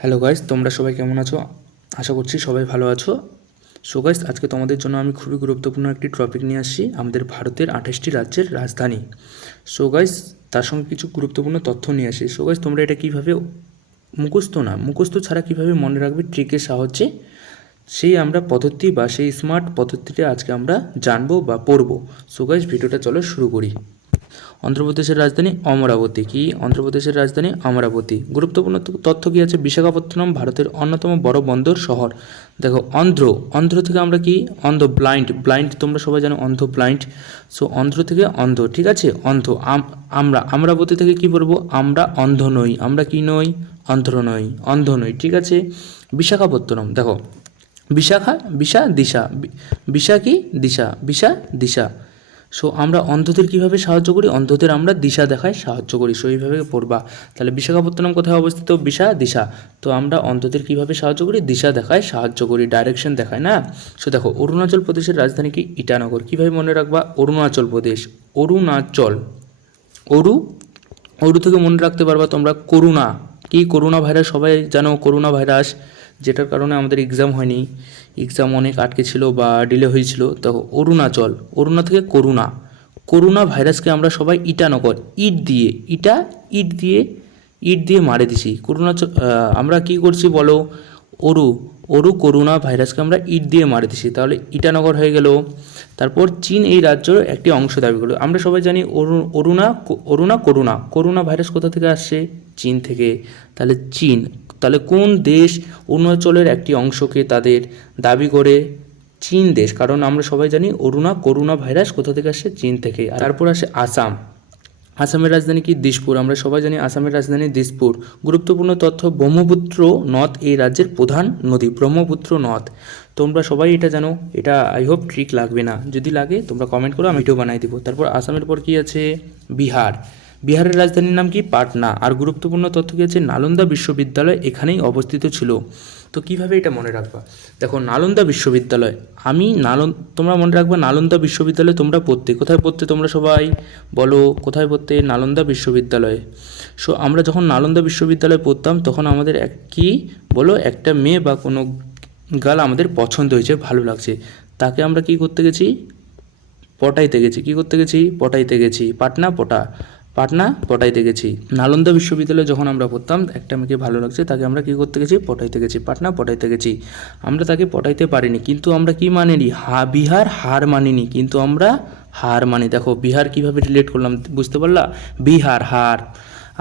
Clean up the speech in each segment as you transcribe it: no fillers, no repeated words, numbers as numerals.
Hello guys, তোমরা সবাই কেমন আছো? আশা করছি সবাই ভালো আছো। সো গাইস, আজকে তোমাদের জন্য আমি খুবই গুরুত্বপূর্ণ একটি টপিক নিয়ে আসছি, আমাদের ভারতের 28টি রাজ্যের রাজধানী। সো গাইস, তার সঙ্গে কিছু গুরুত্বপূর্ণ তথ্য নিয়ে আসি। সো গাইস, তোমরা এটা কীভাবে মুখস্থ ছাড়া কীভাবে মনে রাখবে ট্রিকের সাহায্যে, সেই আমরা পদ্ধতি বা সেই স্মার্ট পদ্ধতিটা আজকে আমরা জানবো বা পড়বো। সো গাইস, ভিডিওটা চলো শুরু করি। অন্ধ্রপ্রদেশের রাজধানী অমরাবতী। কি অন্ধ্রপ্রদেশের রাজধানী অমরাবতী। গুরুত্বপূর্ণ তথ্য কি আছে? বিশাখাপত্তনম ভারতের অন্যতম বড় বন্দর শহর। দেখো, অন্ধ্র থেকে আমরা কি অন্ধ, ব্লাইন্ড তোমরা সবাই জানো, অন্ধ ব্লাইন্ড। সো অন্ধ্র থেকে অন্ধ, ঠিক আছে, অন্ধ। আমরাবতী থেকে কি বলবো? আমরা অন্ধ নই। আমরা কি নই? অন্ধ নই, ঠিক আছে। বিশাখাপত্তনম, দেখো, বিশা কি দিশা। সো আমরা অন্ধদের কীভাবে সাহায্য করি? অন্ধদের আমরা দিশা দেখায় সাহায্য করি। সো এইভাবে পড়বা। তাহলে বিশাখাপত্তনম কোথায় অবস্থিত? দিশা। তো আমরা অন্ধদের কীভাবে সাহায্য করি? দিশা দেখায় সাহায্য করি, ডাইরেকশন দেখায় না। সো দেখো, অরুণাচল প্রদেশের রাজধানী কি? ইটানগর। কীভাবে মনে রাখবা? অরুণাচল প্রদেশ, অরু থেকে মনে রাখতে পারবা তোমরা করোনা। কি করোনা ভাইরাস, সবাই জানো করোনা ভাইরাস, যেটার কারণে আমাদের এক্সাম হয়নি, এক্সাম অনেক আটকে ছিল বা ডিলে হয়েছিল। তো অরুণা থেকে করোনা ভাইরাসকে আমরা সবাই ইটানগর, ইট দিয়ে মারে দিছি। আমরা কি করছি বলো? অরু করোনা ভাইরাসকে আমরা ইট দিয়ে মারে দিছি, তাহলে ইটানগর হয়ে গেল। তারপর চীন এই রাজ্যের একটি অংশ দাবি করলো। আমরা সবাই জানি করোনা ভাইরাস কোথা থেকে আসছে? চীন থেকে। তাহলে কোন দেশ অরুণাচলের একটি অংশকে তাদের দাবি করে? চীন দেশ। কারণ আমরা সবাই জানি করোনা ভাইরাস কোথা থেকে আসছে? চীন থেকে। আর তারপর আসে আসামের রাজধানী কি? দিসপুর। আমরা সবাই জানি আসামের রাজধানী দিসপুর। গুরুত্বপূর্ণ তথ্য, ব্রহ্মপুত্র নদ এই রাজ্যের প্রধান নদী। ব্রহ্মপুত্র নদ, তোমরা সবাই এটা জানো। এটা আই হোপ ট্রিক লাগবে না, যদি লাগে তোমরা কমেন্ট করো, আমি ভিডিও বানাই দিব। তারপর আসামের পর কি আছে? বিহারের রাজধানীর নাম কি? পাটনা। আর গুরুত্বপূর্ণ তথ্য কি আছে? নালন্দা বিশ্ববিদ্যালয় এখানেই অবস্থিত ছিল। তো কিভাবে এটা মনে রাখবা? দেখো, নালন্দা বিশ্ববিদ্যালয়, তোমরা মনে রাখবা নালন্দা বিশ্ববিদ্যালয় তোমরা পড়তে। কোথায় পড়তে তোমরা সবাই বলো? কোথায় পড়তে? নালন্দা বিশ্ববিদ্যালয়ে। সো আমরা যখন নালন্দা বিশ্ববিদ্যালয়ে পড়তাম, তখন আমাদের একটা মেয়ে বা কোনো গার্ল আমাদের পছন্দ হয়েছে, ভালো লাগছে, তাকে আমরা কি করতে গেছি? পটাইতে গেছি। পাটনা পটাইতে গেছি। নালন্দা বিশ্ববিদ্যালয়ে যখন আমরা পড়তাম, একটা মেয়েকে ভালো লাগছে, তাকে আমরা কি করতে গেছি? পটাইতে গেছি। পাটনা পটাইতে গেছি। আমরা তাকে পটাইতে পারিনি, কিন্তু আমরা কি মানিনি? বিহার হার মানিনি, কিন্তু আমরা হার মানি। দেখো, বিহার কিভাবে রিলেট করলাম, বুঝতে পারলা? বিহার হার।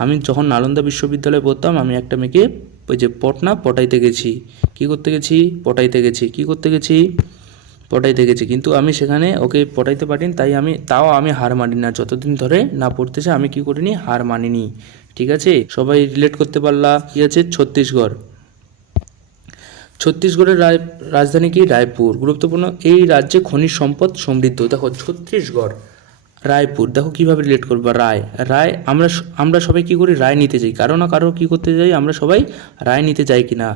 আমি যখন নালন্দা বিশ্ববিদ্যালয়ে পড়তাম, আমি একটা মেয়েকে ওই যে পাটনা পটাইতে গেছি। কি করতে গেছি? পটাইতে গেছি। কিন্তু আমি সেখানে ওকে পটাইতে পারিনি, তাও আমি হার মানি না। যতদিন ধরে না পড়তেছে আমি কি করিনি? হার মানিনি, ঠিক আছে। সবাই রিলেট করতে পারলা। কি আছে? ছত্তিশগড়ের রাজধানী কি? রায়পুর। গুরুত্বপূর্ণ, এই রাজ্যে খনিজ সম্পদ সমৃদ্ধ। দেখো, ছত্তিশগড়, রায়পুর। দেখো কিভাবে রিলেট করবা? রায় আমরা সবাই কি করি? রায় নিতে যাই, কারো কি করতে যাই? আমরা সবাই রায় নিতে যাই কিনা?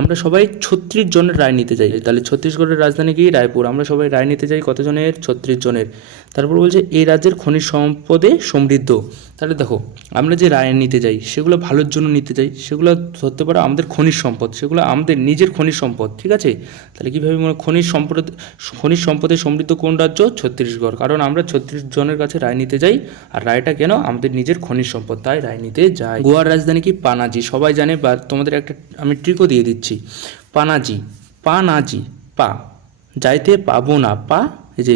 আমরা সবাই 36 জনের রায় নিতে যাই। তাহলে ছত্তিশগড়ের রাজধানী কি? রায়পুর। আমরা সবাই রায় নিতে যাই কতজনের? 36 জনের। তারপর বলছে এই রাজ্যের খনিজ সম্পদে সমৃদ্ধ। তাহলে দেখো, আমরা যে রায় নিতে যাই সেগুলো ভালোর জন্য নিতে যাই, সেগুলো ধরতে পারো আমাদের খনিজ সম্পদ, সেগুলো আমাদের নিজের খনিজ সম্পদ, ঠিক আছে। তাহলে কীভাবে খনিজ সম্পদে সমৃদ্ধ কোন রাজ্য? ছত্তিশগড়। কারণ আমরা 36 জনের কাছে রায় নিতে যাই, আর রায়টা কেন? আমাদের নিজের খনিজ সম্পদ, তাই রায় নিতে যাই। গোয়ার রাজধানী কি? পানাজি। সবাই জানে, বা তোমাদের একটা আমি ট্রিকও দিয়ে দিচ্ছি। পানাজি, পা যাইতে পাবো না, এই যে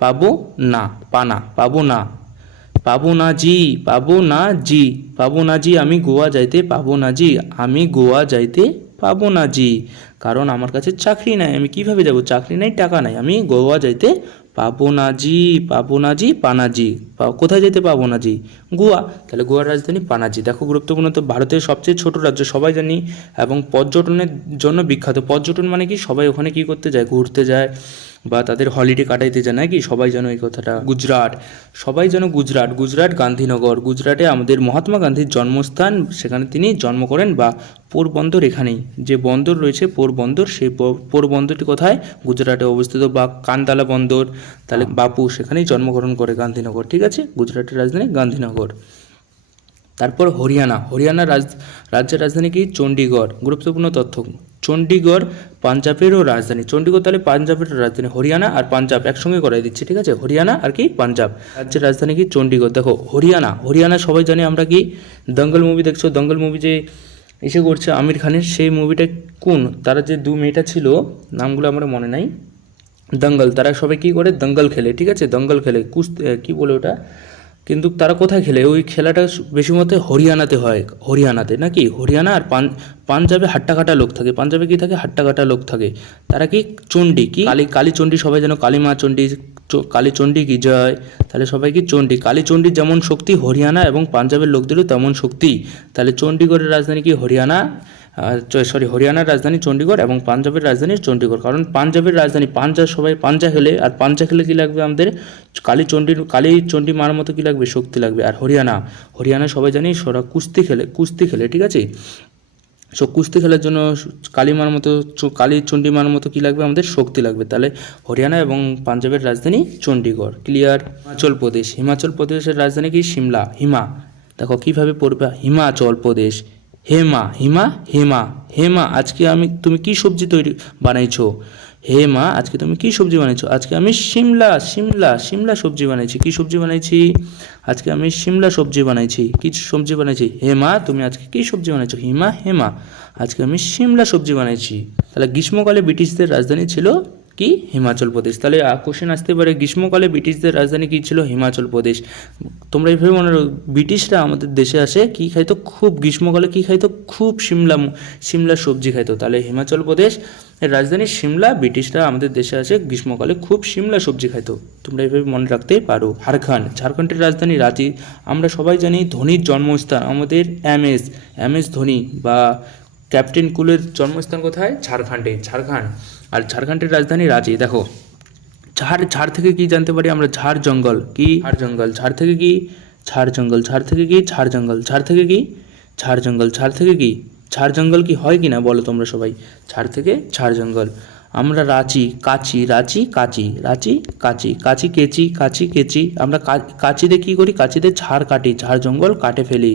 পাবো না, পাবো না, আমি গোয়া যাইতে পাবো না জি। কারণ আমার কাছে চাকরি নাই, আমি কিভাবে যাব? চাকরি নাই, টাকা নাই, আমি গোয়া যাইতে পাবো না জি। পানাজি। কোথায় যেতে পাবো না জি? গোয়া। তাহলে গোয়ার রাজধানী পানাজি। দেখো, গুরুত্বপূর্ণ তো, ভারতের সবচেয়ে ছোট রাজ্য সবাই জানি, এবং পর্যটনের জন্য বিখ্যাত। পর্যটন মানে কি? সবাই ওখানে কি করতে যায়? ঘুরতে যায় বা তাদের হলিডে কাটাইতে যায় নাকি? সবাই জানো এই কথাটা। গুজরাট গান্ধীনগর। গুজরাটে আমাদের মহাত্মা গান্ধীর জন্মস্থান, সেখানে তিনি জন্ম করেন। বা পোরবন্দর, এখানেই যে বন্দর রয়েছে পোরবন্দর, সেই পোরবন্দরটি কোথায়? গুজরাটে অবস্থিত। বা কান্দালা বন্দর, তাহলে বাপু সেখানেই জন্মগ্রহণ করে, গান্ধীনগর, ঠিক আছে। গুজরাটের রাজধানী গান্ধীনগর। তারপর হরিয়ানা রাজ্যের রাজধানী কি? চণ্ডীগড়। গুরুত্বপূর্ণ তথ্য, চণ্ডীগড় পাঞ্জাবেরও রাজধানী। চণ্ডীগড় তাহলে পাঞ্জাবের রাজধানী। হরিয়ানা আর পাঞ্জাব একসঙ্গে করাই দিচ্ছি, ঠিক আছে? হরিয়ানা আর কি? পাঞ্জাব। রাজ্যের রাজধানী কি? চণ্ডীগড়। দেখো হরিয়ানা সবাই জানি আমরা কি? দঙ্গল মুভি দেখছো, দঙ্গল মুভি যে এসে করছে আমির খানের, সেই মুভিটা কোন? তারা যে দু মেয়েটা ছিল, নামগুলো আমার মনে নাই, দঙ্গল, তারা সবাই কি করে? দঙ্গল খেলে, ঠিক আছে? দঙ্গল খেলে, কি বলে ওটা, কিন্তু তারা কোথায় খেলে? ওই খেলাটা বেশি মতে হরিয়ানাতে হয়, হরিয়ানাতে নাকি? হরিয়ানা আর পাঞ্জাবে হাট্টাকাটা লোক থাকে। পাঞ্জাবে কি থাকে? হাট্টাকাটা লোক থাকে। তারা কি? চণ্ডী, কি কালী চণ্ডী, সবাই যেন কালী মা চণ্ডী, কালী চণ্ডী কি জয়, তাহলে সবাই কি? চণ্ডী। কালী চণ্ডীর যেমন শক্তি, হরিয়ানা এবং পাঞ্জাবের লোকদেরও তেমন শক্তি। তাহলে চণ্ডীগড়ের রাজধানী কি? হরিয়ানার রাজধানী চণ্ডীগড় এবং পাঞ্জাবের রাজধানী চণ্ডীগড়। কারণ পাঞ্জাবের রাজধানী সবাই পাঞ্জা খেলে, আর পাঞ্জা খেলে কি লাগবে আমাদের? কালী চণ্ডী মার মতো কি লাগবে? শক্তি লাগবে। আর হরিয়ানা সবাই জানি সোরা কুস্তি খেলে, ঠিক আছে? সো কুস্তি খেলার জন্য কালী চণ্ডী মার মতো কি লাগবে? আমাদের শক্তি লাগবে। তাহলে হরিয়ানা এবং পাঞ্জাবের রাজধানী চণ্ডীগড়। ক্লিয়ার? হিমাচল প্রদেশের রাজধানী কি? সিমলা। দেখো কিভাবে পড়বে? হিমাচল প্রদেশ। হেমা আজকে তুমি কি সবজি বানাইছো? আজকে তুমি কি সবজি বানাইছো? আজকে আমি শিমলা সবজি বানাইছি। কি সবজি বানাইছি? আজকে আমি শিমলা সবজি বানাইছি। কি সবজি বানাইছি? হেমা তুমি আজকে কি সবজি বানাইছো? হেমা আজকে আমি শিমলা সবজি বানাইছি। তাহলে গ্রীষ্মকালে ব্রিটিশদের রাজধানী ছিল কি? হিমাচল প্রদেশ। তাহলে কোশ্চেন আসতে পারে, গ্রীষ্মকালে ব্রিটিশদের রাজধানী কি ছিল? হিমাচল প্রদেশ। তোমরা এইভাবে মনে রাখো, ব্রিটিশরা আমাদের দেশে আসে কি খাইতো? খুব গ্রীষ্মকালে কি খাইতো? খুব শিমলা সবজি খাইতো। তাহলে হিমাচল প্রদেশ এর রাজধানী সিমলা, ব্রিটিশরা আমাদের দেশে আসে গ্রীষ্মকালে খুব শিমলা সবজি খাইতো। তোমরা এইভাবে মনে রাখতে পারো। ঝাড়খণ্ডের রাজধানী রাঁচি। আমরা সবাই জানি ধোনির জন্মস্থান আমাদের এম এস ধোনি বা ক্যাপ্টেন কুলের জন্মস্থান কোথায়? ঝাড়খণ্ড। আর ঝাড়খণ্ডের রাজধানী রাঁচি। দেখো ঝাড় থেকে কি জানতে পারি আমরা? ঝাড় জঙ্গল। কি? ঝাড় থেকে কি? ঝাড় জঙ্গল কি হয় কি না বলো তোমরা সবাই? ঝাড় থেকে ঝাড় জঙ্গল। আমরা রাঁচি কেচি। আমরা কাঁচিতে কি করি? কাঁচিতে ঝাড় কাটি, ঝাড় জঙ্গল কাটে ফেলি।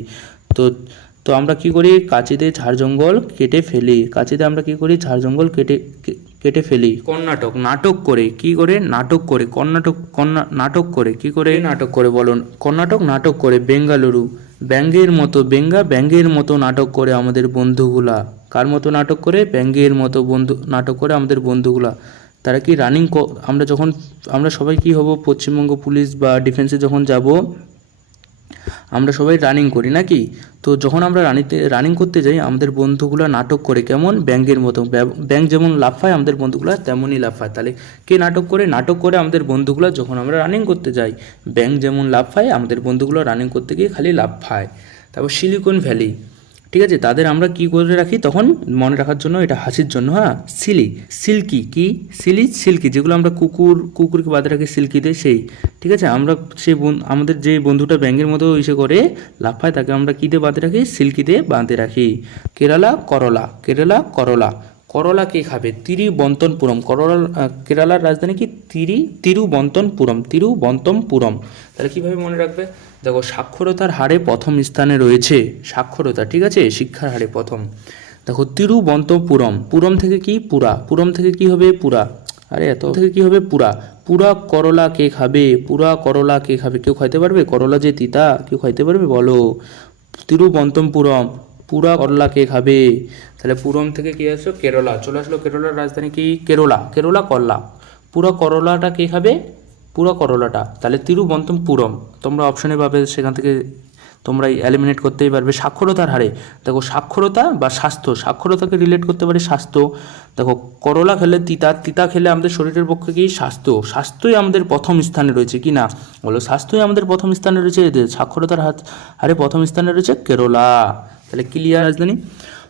তো আমরা কি করি? কাঁচিতে ঝাড় জঙ্গল কেটে ফেলি। আমরা কি করি? ঝাড় জঙ্গল কেটে ফেলি। নাটক করে কি করে? নাটক করে কি করে? নাটক করে বলুন। নাটক করে বেঙ্গালুরু। ব্যাঙ্গের মতো নাটক করে আমাদের বন্ধুগুলা। কার মতো নাটক করে? ব্যাঙ্গের মতো নাটক করে আমাদের বন্ধুগুলা। তারা কি আমরা সবাই কি হব? পশ্চিমবঙ্গ পুলিশ বা ডিফেন্সে যখন যাব, আমরা সবাই রানিং করি নাকি? তো যখন আমরা রানিং করতে যাই, আমাদের বন্ধুগুলা নাটক করে কেমন? ব্যাঙের মতো। ব্যাঙ যেমন লাফায়, আমাদের বন্ধুগুলা তেমনই লাফায়। তাহলে কে নাটক করে আমাদের বন্ধুগুলা যখন আমরা রানিং করতে যাই। ব্যাঙ যেমন লাফায়, আমাদের বন্ধুগুলো রানিং করতে গিয়ে খালি লাফায়। তারপর সিলিকন ভ্যালি, ঠিক আছে? তাদের আমরা কি করে রাখি তখন? মনে রাখার জন্য, এটা হাসির জন্য। সিল্কি, যেগুলো আমরা কুকুরকে বাঁধে রাখি সিল্কিতে, সেই, ঠিক আছে? আমরা আমাদের যে বন্ধুটা ব্যাঙের মতো ইসে করে লাফায়, তাকে আমরা কিতে বাঁধে রাখি? সিল্কিতে বাঁধে রাখি। কেরালা করলা কে খাবে? তিরুবন্তপুরম। কেরালার রাজধানী কি? তিরুবন্তপুরম। তাহলে কিভাবে মনে রাখবে? দেখো সাক্ষরতার হারে প্রথম স্থানে রয়েছে। ঠিক আছে? শিক্ষার হারে প্রথম। দেখো পুরম থেকে কি? পুরম থেকে কি হবে? পুরা করলা কে খাবে? কেউ খাইতে পারবে? করলা যে তিতা, কেউ খাইতে পারবে? বলো। তিরুবন্তপুরম, পুরা করলা কে খাবে? তাহলে পুরম থেকে কি আসলো? কেরলা চলে আসলো। কেরলার রাজধানী কি? কেরলা করলা। পুরা করলাটা কে খাবে? তাহলে তিরুবন্তপুরম। তোমরা অপশনে পাবে, সেখান থেকে তোমরা এলিমিনেট করতেই পারবে। সাক্ষরতার হারে, দেখো সাক্ষরতা বা স্বাস্থ্য, সাক্ষরতাকে রিলেট করতে পারে স্বাস্থ্য। দেখো করলা খেলে তিতা খেলে আমাদের শরীরের পক্ষে কি? স্বাস্থ্যই আমাদের প্রথম স্থানে রয়েছে কি না বলো? স্বাস্থ্যই আমাদের প্রথম স্থানে রয়েছে। সাক্ষরতার হারে প্রথম স্থানে রয়েছে কেরলা। তাহলে ক্লিয়ার? রাজধানী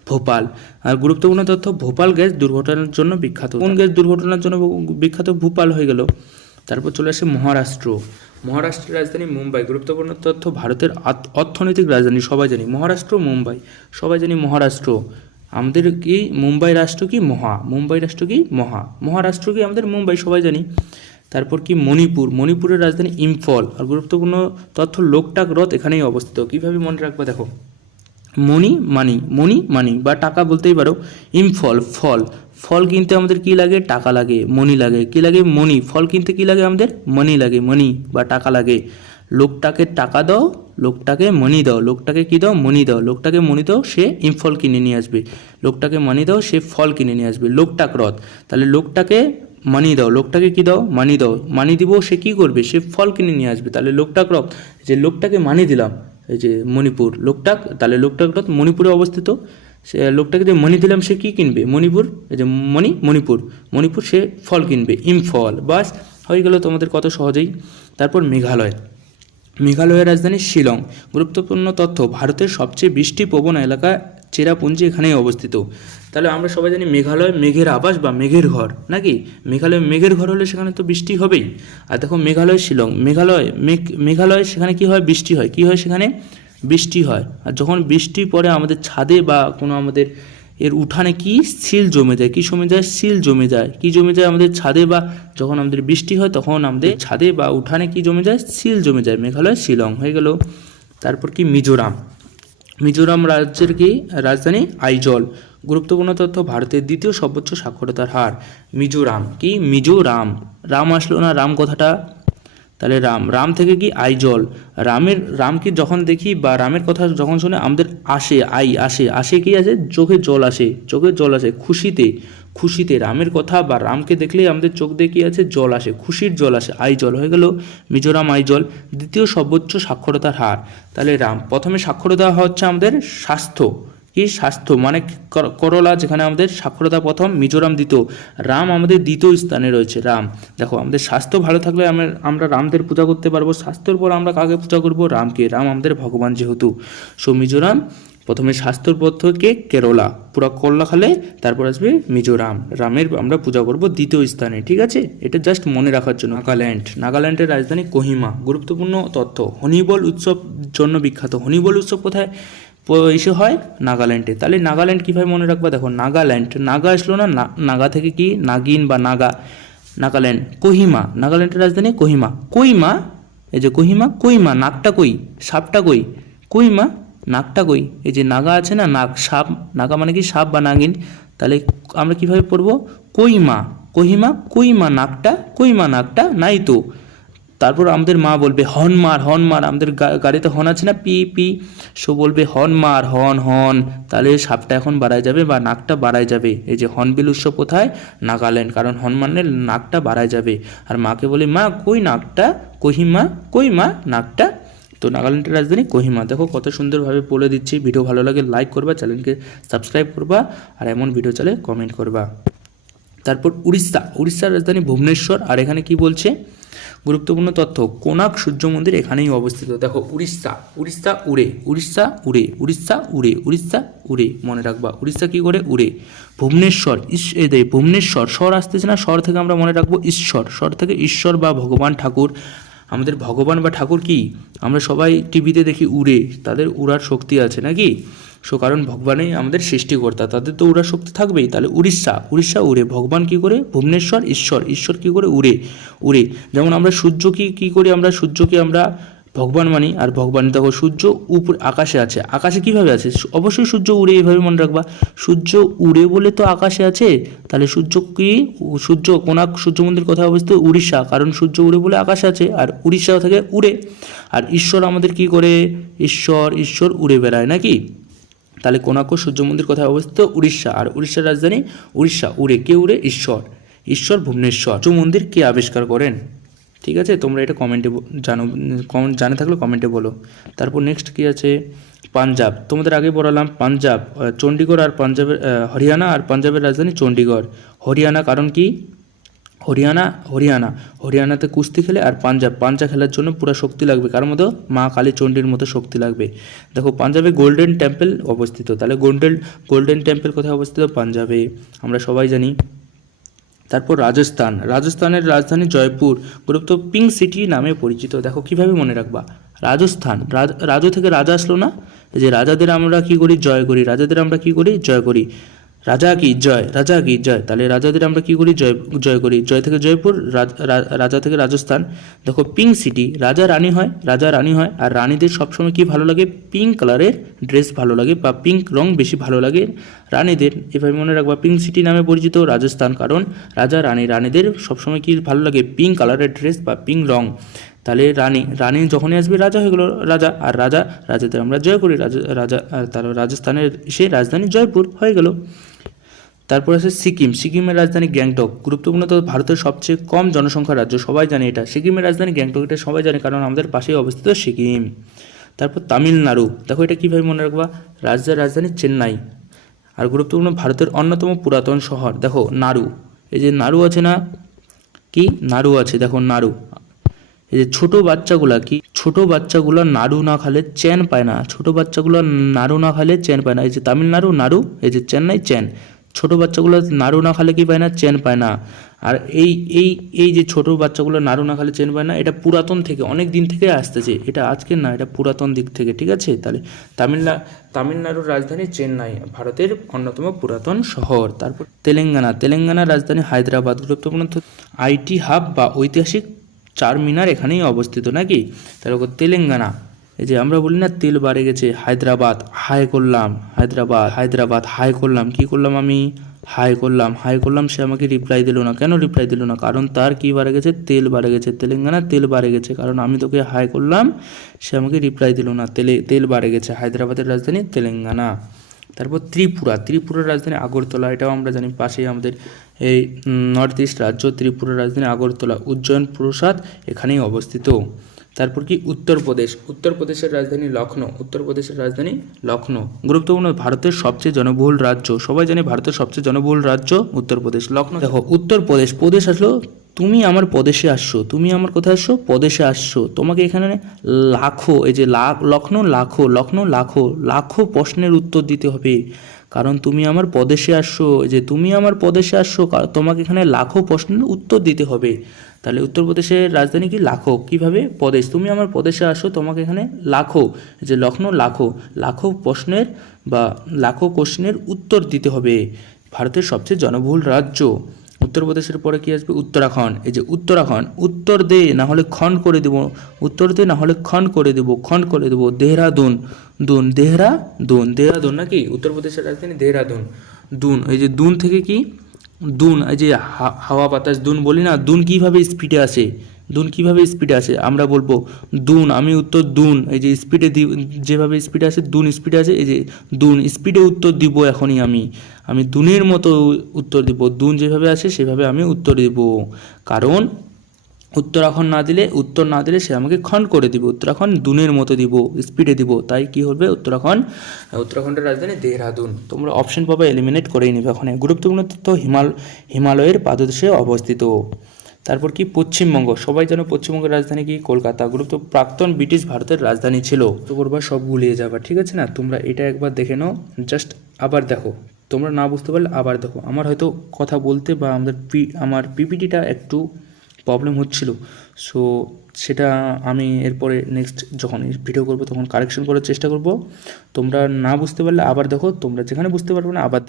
ভোপাল। আর গুরুত্বপূর্ণ তথ্য, ভোপাল গ্যাস দুর্ঘটনার জন্য বিখ্যাত। কোন গ্যাস দুর্ঘটনার জন্য বিখ্যাত? ভোপাল হয়ে গেল। তারপর চলে আসে মহারাষ্ট্রের রাজধানী মুম্বাই। গুরুত্বপূর্ণ তথ্য, ভারতের অর্থনৈতিক রাজধানী সবাই জানি। মুম্বাই সবাই জানি। আমাদের কি? মুম্বাই রাষ্ট্র কি? মহারাষ্ট্র কি? আমাদের মুম্বাই সবাই জানি। তারপর কি মণিপুর, মণিপুরের রাজধানী ইম্ফল। আর গুরুত্বপূর্ণ তথ্য লোকটাক হ্রদ এখানেই অবস্থিত। কীভাবে মনে রাখবা দেখো, মণি মানি বা টাকা বলতেই পারো। ইম্ফল ফল, ফল কিনতে আমাদের কি লাগে, টাকা লাগে। মণি লাগে, কি লাগে, মণি। ফল কিনতে কি লাগে আমাদের, মানি লাগে, মানি বা টাকা লাগে। লোকটাকে টাকা দাও, লোকটাকে মানি দাও, লোকটাকে কি দাও, মানি দাও, লোকটাকে মানি দাও, সে ইম্ফল কিনে নিয়ে আসবে। লোকটাকে মানি দাও, সে ফল কিনে নিয়ে আসবে। লোকটাক হ্রদ, তাহলে লোকটাকে মানি দাও, লোকটাকে কি দাও, মানি দাও, মানি দিব, সে কি করবে, সে ফল কিনে নিয়ে আসবে। তাহলে লোকটাক হ্রদ, যে লোকটাকে মানি দিলাম, এই যে মণিপুর লোকটাক, তাহলে লোকটাক হ্রদ মণিপুরে অবস্থিত। সে লোকটাকে যে মানি দিলাম, সে কি কিনবে, মণিপুর, এই যে মণিপুর সে ফল কিনবে, ইম্ফল। বাস হয়ে গেল তোমাদের কত সহজেই। তারপর মেঘালয়ের রাজধানী শিলং। গুরুত্বপূর্ণ তথ্য, ভারতের সবচেয়ে বৃষ্টিপ্রবণ এলাকা চেরাপুঞ্জি এখানেই অবস্থিত। তাহলে আমরা সবাই জানি মেঘালয় মেঘের আবাস বা মেঘের ঘর, নাকি? মেঘালয় মেঘের ঘর হলে সেখানে তো বৃষ্টি হবেই। আর দেখো মেঘালয় শিলং, মেঘালয় সেখানে কি হয়, বৃষ্টি হয়। কি হয় সেখানে, বৃষ্টি হয়। আর যখন বৃষ্টি পড়ে আমাদের ছাদে বা কোনো আমাদের এর উঠানে কি সিল জমে যায়, কি জমে যায়, সিল জমে যায়। কি জমে যায় আমাদের ছাদে, বা যখন আমাদের বৃষ্টি হয় তখন আমাদের ছাদে বা উঠানে কি জমে যায়, সিল জমে যায়। মেঘালয় শিলং হয়ে গেল। তারপর কি মিজোরাম রাজ্যের কি রাজধানী আইজল। গুরুত্বপূর্ণ তথ্য, ভারতের দ্বিতীয় সর্বোচ্চ সাক্ষরতার হার। মিজোরাম, রাম আসলো না, রাম কথাটা, তাহলে রাম থেকে কি আইজল। রামকে যখন দেখি বা রামের কথা যখন শুনে আমাদের আসে কি আছে, চোখে জল আসে খুশিতে রামের কথা বা রামকে দেখলেই আমাদের চোখ দিয়ে কি আছে, জল আসে, খুশির জল আসে, আইজল হয়ে গেল মিজোরাম আইজল। দ্বিতীয় সর্বোচ্চ সাক্ষরতার হার, তাহলে প্রথমে সাক্ষরতা হচ্ছে আমাদের স্বাস্থ্য মানে করলা, যেখানে আমাদের সাক্ষরতা প্রথম, মিজোরাম দ্বিতীয়, রাম আমাদের দ্বিতীয় স্থানে রয়েছে। দেখো আমাদের স্বাস্থ্য ভালো থাকলে আমরা রামদের পূজা করতে পারবো। স্বাস্থ্যের পর আমরা কাকে পূজা করব, রামকে। রাম আমাদের ভগবান যেহেতু। মিজোরাম প্রথমে স্বাস্থ্যর পর থেকে কেরলা, পুরো করলা খালে, তারপর আসবে মিজোরাম। রামের আমরা পূজা করব দ্বিতীয় স্থানে, ঠিক আছে? এটা জাস্ট মনে রাখার জন্য। নাগাল্যান্ডের রাজধানী কোহিমা। গুরুত্বপূর্ণ তথ্য, হনিবল উৎসব জন্য বিখ্যাত। হনিবল উৎসব কোথায় এসে হয়, নাগাল্যান্ডে। তাহলে নাগাল্যান্ড কীভাবে মনে রাখবা দেখো, নাগা আসলো না, নাগা থেকে কি নাগিন বা নাগাল্যান্ড। নাগাল্যান্ডের রাজধানী কইমা, এই যে কইমা, নাকটা কই, সাপটা কই, কইমা, নাকটা কই। এই যে নাগা আছে না, সাপ, নাগা মানে কি সাপ বা নাগিন। তাহলে আমরা কিভাবে পড়বো, কইমা নাকটা নাই তো। তারপর আমাদের মা বলবে হর্ন মার, আমাদের গাড়িতে হর্ন আছে না, পি পি, বলবে হর্ন মার, হর্ন। তাহলে সাপটা এখন বাড়ায় যাবে বা নাকটা বাড়ায় যাবে। এই যে হর্নবিল উৎসব কোথায়, নাগাল্যান্ড, কারণ হর্ন মারলে নাকটা বাড়ায় যাবে। আর মাকে বলে মা কই নাকটা, কইমা নাকটা। তো নাগাল্যান্ডের রাজধানী কোহিমা। দেখো কত সুন্দরভাবে বলে দিচ্ছি। ভিডিও ভালো লাগে লাইক করবা, চ্যানেলকে সাবস্ক্রাইব করবা, আর এমন ভিডিও চাইলে কমেন্ট করবা। তারপর উড়িষ্যার রাজধানী ভুবনেশ্বর। আর এখানে কি বলছে, গুরুত্বপূর্ণ তথ্য, কোনার্ক সূর্য মন্দির এখানেই অবস্থিত। দেখো উড়িষ্যা উড়ে, মনে রাখবা উড়িষ্যা কি করে, উড়ে। ভুবনেশ্বর, ভুবনেশ্বর স্বর আসতেছে না, স্বর থেকে আমরা মনে রাখবো ঈশ্বর, স্বর থেকে ঈশ্বর বা ভগবান ঠাকুর। আমাদের ভগবান বা ঠাকুর কি, আমরা সবাই টিভিতে দেখি উড়ে, তাদের উড়ার শক্তি আছে নাকি? কারণ ভগবানই আমাদের সৃষ্টিকর্তা, তাদের তো উড়ার শক্তি থাকবেই। তাহলে উড়িষ্যা উড়ে, ভগবান কি করে, ভুবনেশ্বর ঈশ্বর কি করে, উড়ে। যেমন আমরা সূর্য কি করি, আমরা সূর্যকে আমরা ভগবান মানি। আর ভগবান দেখো সূর্য উপর আকাশে আছে, আকাশে কিভাবে আছে, অবশ্যই সূর্য উড়ে, এভাবে মনে রাখবা। সূর্য উড়ে বলে তো আকাশে আছে। তাহলে কোনার্ক সূর্য মন্দির কোথায় অবস্থিত, উড়িষ্যা, কারণ সূর্য উড়ে বলে আকাশে আছে, আর উড়িষ্যা থেকে উড়ে। আর ঈশ্বর আমাদের কি করে, ঈশ্বর উড়ে বেড়ায় নাকি? তাহলে কোনার্ক সূর্য মন্দির কোথায় অবস্থিত, উড়িষ্যা। আর উড়িষ্যার রাজধানী উড়িষ্যা। উড়ে, কে উড়ে, ঈশ্বর ভুবনেশ্বর। সূর্য মন্দির কে আবিষ্কার করেন? ঠিক আছে, তোমরা এটা কমেন্টে জানে থাকলে কমেন্টে বলো। তারপর নেক্সট কি আছে, পাঞ্জাব। তোমাদের আগে বলালাম পাঞ্জাব, চণ্ডীগড় আর পাঞ্জাবের হরিয়ানা, আর পাঞ্জাবের রাজধানী চণ্ডীগড়। হরিয়ানা কারণ কি, হরিয়ানাতে কুস্তি খেলে। আর পাঞ্জা খেলার জন্য পুরো শক্তি লাগবে, কার মতো, মা কালী চণ্ডীর মতো শক্তি লাগবে। দেখো পাঞ্জাবে গোল্ডেন টেম্পল অবস্থিত। তাহলে গোল্ডেন টেম্পল কোথায় অবস্থিত, পাঞ্জাবে, আমরা সবাই জানি। তারপর রাজস্থানের রাজধানী জয়পুর। গুরুত্ব, পিঙ্ক সিটি নামে পরিচিত। দেখো কিভাবে মনে রাখবা, রাজস্থান, রাজু থেকে রাজা আসলো না, যে রাজাদের আমরা কি করি, জয় করি, রাজা কি জয়, রাজা কি জয়। তাহলে রাজাদের আমরা কি করি, জয় জয় করি। জয় থেকে জয়পুর, রাজা থেকে রাজস্থান। দেখো পিঙ্ক সিটি, রাজা রানী হয়, রাজা রানী হয়। আর রানীদের সবসময় কি ভালো লাগে, পিঙ্ক কালারের ড্রেস ভালো লাগে বা পিঙ্ক রং বেশি ভালো লাগে রানীদের। এভাবে মনে রাখবা পিঙ্ক সিটি নামে পরিচিত রাজস্থান, কারণ রাজা রানীদের সবসময় কি ভালো লাগে, পিঙ্ক কালারের ড্রেস বা পিঙ্ক রং। তাহলে রানী যখনই আসবে রাজা হয়ে গেলো রাজা, আর রাজাদের আমরা জয় করি, রাজা তার রাজস্থানের সেই রাজধানী জয়পুর হয়ে গেল। তারপর আছে সিকিমের রাজধানী গ্যাংটক। গুরুত্বপূর্ণ তো ভারতের সবচেয়ে কম জনসংখ্যার রাজ্য, সবাই জানে এটা। সিকিমের রাজধানী গ্যাংটক, এটা সবাই জানে কারণ আমাদের পাশেই অবস্থিত সিকিম। তারপর তামিলনাড়ু, দেখো এটা কীভাবে মনে রাখবা, রাজধানী চেন্নাই। আর গুরুত্বপূর্ণ ভারতের অন্যতম পুরাতন শহর, দেখো নাড়ু, এই যে নাড়ু আছে না, কি নাড়ু আছে, দেখো নাড়ু। এই যে ছোট বাচ্চাগুলো নাড়ু না খেলে চ্যান পায় না, ছোট বাচ্চাগুলো নাড়ু না খেলে চ্যান পায় না। এই যে তামিলনাড়ু নাড়ু, এই যে চেন্নাই চ্যান। ছোট বাচ্চাগুলো নাড়ু না খেলে কি পায় না, চ্যান পায় না। আর এই যে ছোট বাচ্চাগুলো নাড়ু না খেলে চেন পায় না, এটা পুরাতন থেকে অনেক দিন থেকে আসতেছে, এটা আজকের না, এটা পুরাতন দিক থেকে, ঠিক আছে। তাহলে তামিলনাড়ুর রাজধানী চেন্নাই, ভারতের অন্যতম পুরাতন শহর। তারপর তেলেঙ্গানার রাজধানী হায়দ্রাবাদ। গুরুত্বপূর্ণ আইটি হাব বা ঐতিহাসিক চারমিনার এখানেই অবস্থিত নাকি। তারপর তেলেঙ্গানা, এই যে আমরা বলি না তেল বাড়ে গেছে, হায়দ্রাবাদ হাই করলাম, হায়দ্রাবাদ হাই করলাম, কি করলাম আমি, হাই করলাম, সে আমাকে রিপ্লাই দিল না। কেন রিপ্লাই দিল না, কারণ তার কি বাড়ে গেছে, তেল বাড়ে গেছে। তেলেঙ্গানা তেল বাড়ে গেছে, কারণ আমি তোকে হাই করলাম, সে আমাকে রিপ্লাই দিল না, তেল বাড়ে গেছে। হায়দ্রাবাদের রাজধানী তেলেঙ্গানা। তারপর ত্রিপুরার রাজধানী আগরতলা, এটাও আমরা জানি পাশেই আমাদের এই নর্থ ইস্ট রাজ্য। ত্রিপুরার রাজধানী আগরতলা। উজ্জয়ন প্রসাদ এখানেই অবস্থিত। তারপর কি উত্তরপ্রদেশের রাজধানী লখনৌ। গুরুত্বপূর্ণ ভারতের সবচেয়ে জনবহুল রাজ্য, সবাই জানে ভারতের সবচেয়ে জনবহুল রাজ্য উত্তরপ্রদেশ। লখনৌ, দেখো প্রদেশ আসলো, তুমি আমার প্রদেশে আসছো, তুমি আমার কোথায় আসছো, প্রদেশে আসছো। তোমাকে এখানে লাখো, এই যে লখনৌ লাখো প্রশ্নের উত্তর দিতে হবে, কারণ তুমি আমার প্রদেশে আসছো। যে তুমি আমার প্রদেশে আসছো, তোমাকে এখানে লাখো প্রশ্নের উত্তর দিতে হবে। তাহলে উত্তরপ্রদেশের রাজধানী কি, লাখো। কিভাবে, প্রদেশ, তুমি আমার প্রদেশে আসো, তোমাকে এখানে লাখো, যে লখনৌ লাখো প্রশ্নের বা লাখো কোশ্চেনের উত্তর দিতে হবে। ভারতের সবচেয়ে জনবহুল রাজ্য উত্তরপ্রদেশের পরে কি আসবে, উত্তরাখণ্ড। এই যে উত্তরাখণ্ড, উত্তর দে না হলে খন করে দেবো, খন করে দেবো। দেহরাদুন নাকি, উত্তরপ্রদেশের রাজধানী দেহরাদুন। এই যে দুন থেকে কি, এই যে হাওয়া বাতাস দুন বলি না, দুন কিভাবে স্পিডে আসে, আমরা বলবো দুন, আমি উত্তর দুন। এই যে স্পিডে যেভাবে স্পিডে আসে, দুন স্পিডে আসে, এই যে দুন স্পিডে উত্তর দিব এখনই আমি দুনের মতো উত্তর দিব, দুন যেভাবে আসে সেভাবে আমি উত্তর দিব, কারণ উত্তর না দিলে সে আমাকে খন করে দিব। উত্তরাখণ্ড দুনের মতো দিব, স্পিডে দিব, তাই কি হবে উত্তরাখণ্ডের রাজধানী দেহরাদুন। তোমরা অপশন পাবে, এলিমিনেট করেই নেবে। ওখানে গুরুত্বপূর্ণ তথ্য, হিমালয়ের পাদদেশে অবস্থিত। তারপর কি, পশ্চিমবঙ্গ, সবাই জানো পশ্চিমবঙ্গের রাজধানী কি, কলকাতা। প্রাক্তন ব্রিটিশ ভারতের রাজধানী ছিল। তো করবা সব গুলিয়ে যাবা, ঠিক আছে না। তোমরা এটা একবার দেখে নাও, জাস্ট আবার দেখো, তোমরা না বুঝতে পারলে আবার দেখো। আমার হয়তো কথা বলতে বা আমার পিপিটিটা একটু প্রবলেম হচ্ছিল, সো সেটা আমি এরপরে নেক্সট যখন ভিডিও করবো তখন কারেকশন করার চেষ্টা করব। তোমরা না বুঝতে পারলে আবার দেখো, তোমরা যেখানে বুঝতে পারবে না আবার